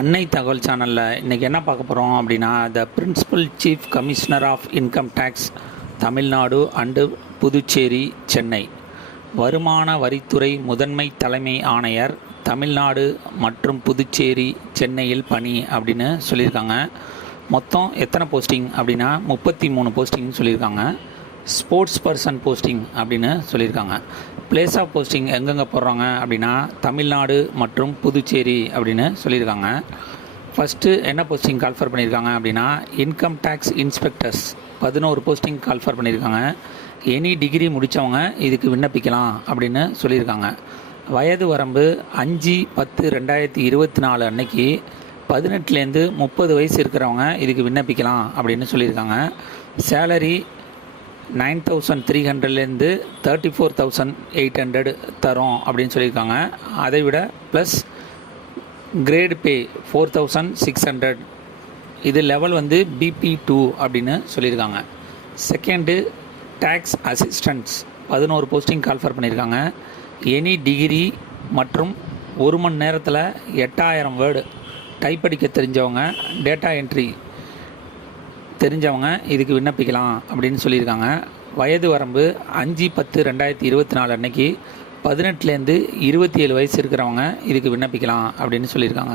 அன்னை தகவல் சேனலில் இன்றைக்கி என்ன பார்க்க போகிறோம் அப்படின்னா, the principal chief commissioner of income tax Tamil Nadu and Puducherry Chennai, வருமான வரித்துறை முதன்மை தலைமை ஆணையர் தமிழ்நாடு மற்றும் புதுச்சேரி சென்னையில் பணி அப்படின்னு சொல்லியிருக்காங்க. மொத்தம் எத்தனை போஸ்டிங் அப்படின்னா 33 போஸ்டிங் சொல்லியிருக்காங்க. ஸ்போர்ட்ஸ் பர்சன் போஸ்டிங் அப்படின்னு சொல்லியிருக்காங்க. பிளேஸ் ஆஃப் போஸ்டிங் எங்கெங்கே போடுறாங்க அப்படின்னா தமிழ்நாடு மற்றும் புதுச்சேரி அப்படின்னு சொல்லியிருக்காங்க. ஃபஸ்ட்டு என்ன போஸ்டிங் கால்ஃபர் பண்ணியிருக்காங்க அப்படின்னா income tax inspectors 11 posting call for பண்ணியிருக்காங்க. எனி டிகிரி முடித்தவங்க இதுக்கு விண்ணப்பிக்கலாம் அப்படின்னு சொல்லியிருக்காங்க. வயது வரம்பு 5/10/2024 அன்னைக்கு 18லேருந்து 30 வயசு இருக்கிறவங்க இதுக்கு விண்ணப்பிக்கலாம் அப்படின்னு சொல்லியிருக்காங்க. சேலரி 9,300லேருந்து 34,800 தரோம் அப்படின்னு சொல்லியிருக்காங்க. அதை விட ப்ளஸ் கிரேடு பே 4,600. இது லெவல் வந்து BP2 அப்படின்னு சொல்லியிருக்காங்க. Second tax assistants 11 posting call for பண்ணியிருக்காங்க. எனி டிகிரி மற்றும் 1 மணி நேரத்தில் 8000 வேர்டு டைப் அடிக்க தெரிஞ்சவங்க, டேட்டா என்ட்ரி தெரிஞ்சவங்க இதுக்கு விண்ணப்பிக்கலாம் அப்படின்னு சொல்லியிருக்காங்க. வயது வரம்பு 5/10/2024 அன்னைக்கு 18லேருந்து 27 வயசு இருக்கிறவங்க இதுக்கு விண்ணப்பிக்கலாம் அப்படின்னு சொல்லியிருக்காங்க.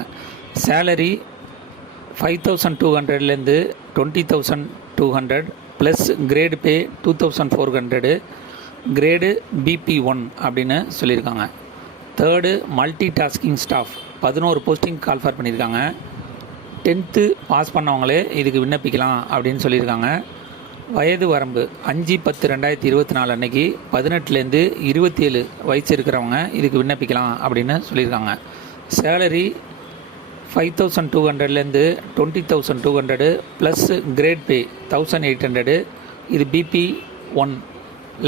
சேலரி 5,200லேருந்து 20,200 plus grade pay 2,400, grade BP1 அப்படின்னு சொல்லியிருக்காங்க. Third multi tasking staff 11 posting call for பண்ணியிருக்காங்க. 10th பாஸ் பண்ணவங்களே இதுக்கு விண்ணப்பிக்கலாம் அப்படின்னு சொல்லியிருக்காங்க. வயது வரம்பு 5/10/2024 அன்னைக்கு 18லேருந்து 27 வயசு இருக்கிறவங்க இதுக்கு விண்ணப்பிக்கலாம் அப்படின்னு சொல்லியிருக்காங்க. சேலரி 5,200லேருந்து 20,200 ப்ளஸ் கிரேட் பே 1,800. இது BP1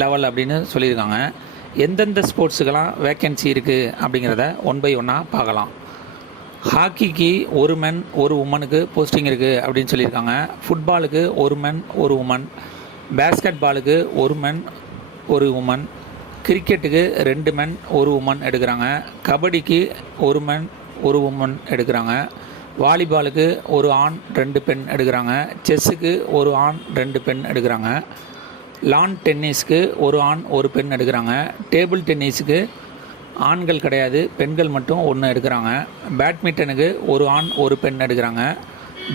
லெவல் அப்படின்னு சொல்லியிருக்காங்க. எந்தெந்த ஸ்போர்ட்ஸுக்கெல்லாம் வேக்கன்சி இருக்குது அப்படிங்கிறத 1 by 1 பார்க்கலாம். ஹாக்கிக்கு 1 men 1 womanக்கு போஸ்டிங் இருக்குது அப்படின்னு சொல்லியிருக்காங்க. ஃபுட்பாலுக்கு 1 men 1 woman, பேஸ்கெட் பாலுக்கு 1 men 1 woman, கிரிக்கெட்டுக்கு 2 men 1 woman எடுக்கிறாங்க. கபடிக்கு 1 men 1 woman எடுக்கிறாங்க. வாலிபாலுக்கு 1 ஆண் 2 பெண் எடுக்கிறாங்க. செஸ்ஸுக்கு 1 ஆண் 2 பெண் எடுக்கிறாங்க. லான் டென்னிஸ்க்கு 1 ஆண் 1 பெண் எடுக்கிறாங்க. டேபிள் டென்னிஸுக்கு ஆண்கள் கிடையாது, பெண்கள் மட்டும் 1 எடுக்கிறாங்க. பேட்மிண்டனுக்கு 1 ஆண் 1 பெண் எடுக்கிறாங்க.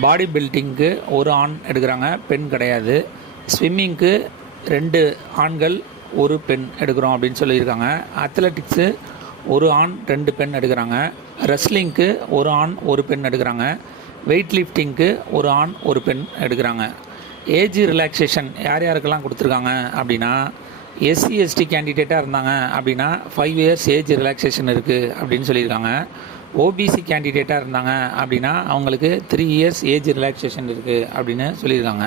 பாடி பில்டிங்க்கு 1 ஆண் எடுக்கிறாங்க, பெண் கிடையாது. ஸ்விம்மிங்க்கு 2 ஆண்கள் 1 பெண் எடுக்கிறோம் அப்படின்னு சொல்லியிருக்காங்க. அத்லெட்டிக்ஸு 1 ஆண் 2 பெண் எடுக்கிறாங்க. ரெஸ்லிங்க்கு 1 ஆண் 1 பெண் எடுக்கிறாங்க. வெயிட் லிஃப்டிங்க்கு 1 ஆண் 1 பெண் எடுக்கிறாங்க. ஏஜ் ரிலாக்ஸேஷன் யார் யாருக்கெல்லாம் கொடுத்துருக்காங்க அப்படின்னா SC/ST கேண்டிடேட்டாக இருந்தாங்க அப்படின்னா 5 years ஏஜ் ரிலாக்ஸேஷன் இருக்குது அப்படின்னு சொல்லியிருக்காங்க. OBC கேண்டிடேட்டாக இருந்தாங்க அப்படின்னா அவங்களுக்கு 3 years ஏஜ் ரிலாக்ஸேஷன் இருக்குது அப்படின்னு சொல்லியிருக்காங்க.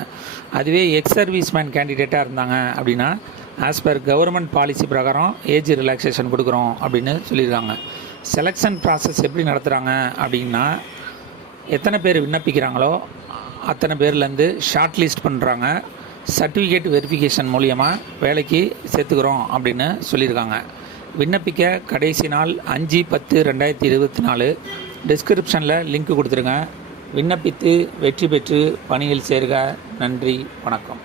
அதுவே எக்ஸ் சர்வீஸ்மேன் கேண்டிடேட்டாக இருந்தாங்க அப்படின்னா ஆஸ் பர் கவர்மெண்ட் பாலிசி பிரகாரம் ஏஜ் ரிலாக்ஸேஷன் கொடுக்குறோம் அப்படின்னு சொல்லியிருக்காங்க. செலெக்ஷன் ப்ராசஸ் எப்படி நடத்துகிறாங்க அப்படின்னா எத்தனை பேர் விண்ணப்பிக்கிறாங்களோ அத்தனை பேர்லேருந்து ஷார்ட் லிஸ்ட் பண்ணுறாங்க. சர்டிஃபிகேட் வெரிஃபிகேஷன் மூலியமாக வேலைக்கு சேர்த்துக்கிறோம் அப்படின்னு சொல்லியிருக்காங்க. விண்ணப்பிக்க கடைசி நாள் 5/10/2024. டிஸ்கிரிப்ஷனில் லிங்க் கொடுத்துருங்க. விண்ணப்பித்து வெற்றி பெற்று பணியில் சேர்க. நன்றி, வணக்கம்.